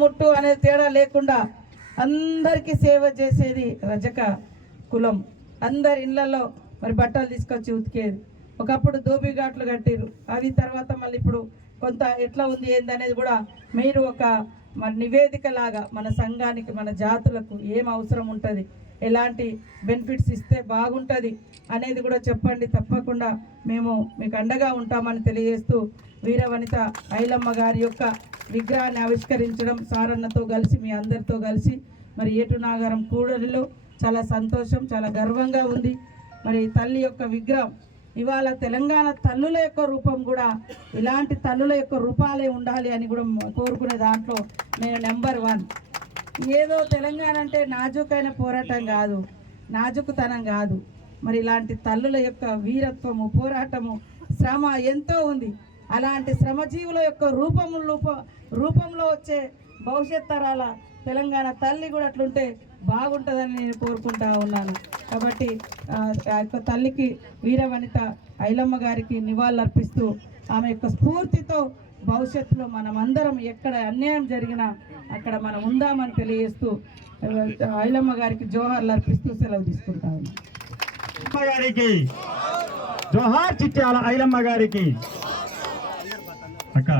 ముట్టు అనే తేడా లేకుండా అందరికీ సేవ చేసేది రజక కులం. అందరి ఇళ్లలో మరి బట్టలు తీసుకొచ్చి ఉతికేది. ఒకప్పుడు దోబిఘాట్లు కట్టిరు, అవి తర్వాత మళ్ళీ ఇప్పుడు కొంత ఎట్లా ఉంది ఏందనేది కూడా మీరు ఒక మరి నివేదిక లాగా మన సంఘానికి మన జాతులకు ఏం అవసరం ఉంటుంది, ఎలాంటి బెనిఫిట్స్ ఇస్తే బాగుంటుంది అనేది కూడా చెప్పండి. తప్పకుండా మేము మీకు అండగా ఉంటామని తెలియజేస్తూ వీరవనిత ఐలమ్మ గారి యొక్క విగ్రహాన్ని ఆవిష్కరించడం సారన్నతో కలిసి మీ అందరితో కలిసి మరి ఏటునాగారం కూడలిలో చాలా సంతోషం, చాలా గర్వంగా ఉంది. మరి తల్లి యొక్క విగ్రహం ఇవాళ తెలంగాణ తల్లుల యొక్క రూపం కూడా ఇలాంటి తల్లుల యొక్క రూపాలే ఉండాలి అని కూడా కోరుకునే దాంట్లో నేను నెంబర్ 1. ఏదో తెలంగాణ అంటే నాజుకైన పోరాటం కాదు, నాజుకుతనం కాదు. మరి ఇలాంటి తల్లుల యొక్క వీరత్వము, పోరాటము, శ్రమ ఎంతో ఉంది. అలాంటి శ్రమజీవుల యొక్క రూపంలో వచ్చే భవిష్యత్ తరాల తెలంగాణ తల్లి కూడా అట్లుంటే బాగుంటుందని నేను కోరుకుంటా ఉన్నాను. కాబట్టి ఆ యొక్క తల్లికి వీరవనిత ఐలమ్మ గారికి నివాళులర్పిస్తూ ఆమె యొక్క స్ఫూర్తితో భవిష్యత్తులో మనమందరం ఎక్కడ అన్యాయం జరిగినా అక్కడ మనం ఉందామని తెలియజేస్తూ ఐలమ్మ గారికి జోహార్లు అర్పిస్తూ సెలవు తీసుకుంటా ఉన్నాను. జోహార్ చిట్యాల ఐలమ్మ గారికి అక్క.